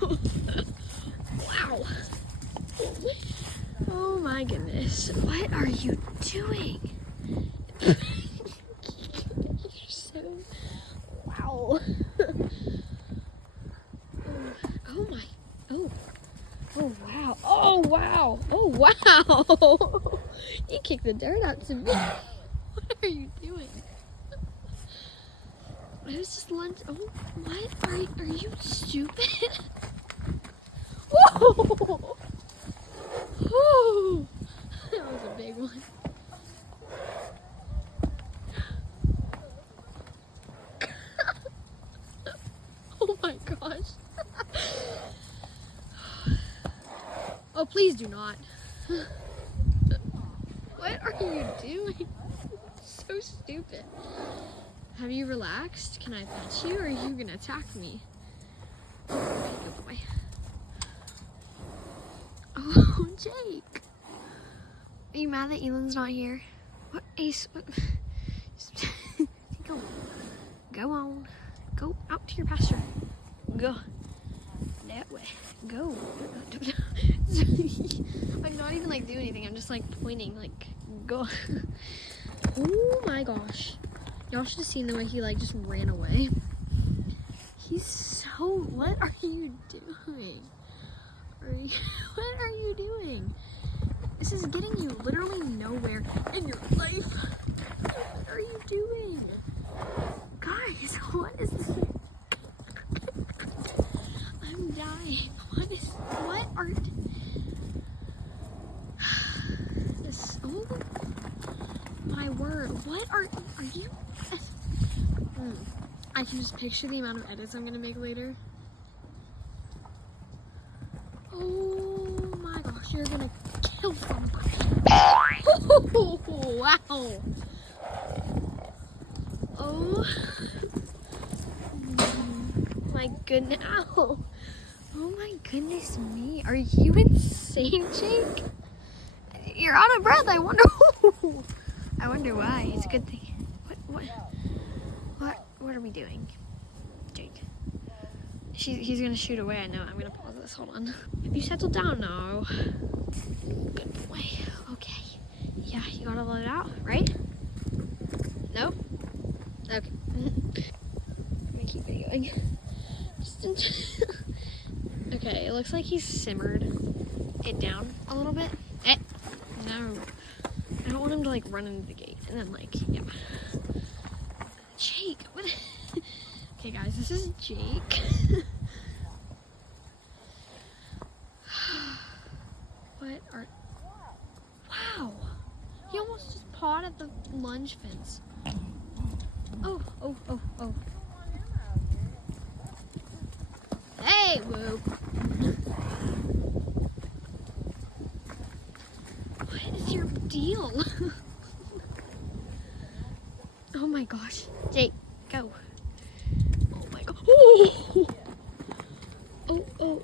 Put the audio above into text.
Wow. Oh my goodness. What are you doing? You're so... Wow. Oh my... Oh. Oh wow. Oh wow. Oh wow. You kicked the dirt out to me. What are you doing? It was just lunch. Oh, what? Are you stupid? Whoa! Whoa! That was a big one. Oh my gosh. Oh, please do not. What are you doing? So stupid. Have you relaxed? Can I pet you or are you gonna attack me? Okay, good boy. Oh, Jake. Are you mad that Elan's not here? What, Ace? What? Go on. Go on. Go out to your pasture. Go. That way. Go. I'm not even like doing anything. I'm just like pointing. Like, go. Oh my gosh. Y'all should have seen the way he like just ran away. He's so... What are you doing? What are you doing? This is getting you literally nowhere in your life. What are you doing? Guys, what is this? I'm dying. What are this? Oh my word. What are you? I can just picture the amount of edits I'm gonna make later. Oh my gosh, you're gonna kill somebody. Oh, wow. Oh my goodness. Ow. Oh my goodness me. Are you insane, Jake? You're out of breath. I wonder why. It's a good thing. What are we doing? Jake. He's gonna shoot away, I know. I'm gonna pause this. Hold on. Have you settled down now? Good boy. Okay. Yeah, you gotta let it out, right? No? Okay. I'm gonna keep videoing. Okay, it looks like he's simmered it down a little bit. No. I don't want him to like run into the gate and then like, yeah. Jake, what? Okay guys, this is Jake. Wow. He almost just pawed at the lunge fence. Oh. Hey, whoa. What is your deal? Oh my gosh. Jake, go. Oh my god. Oh.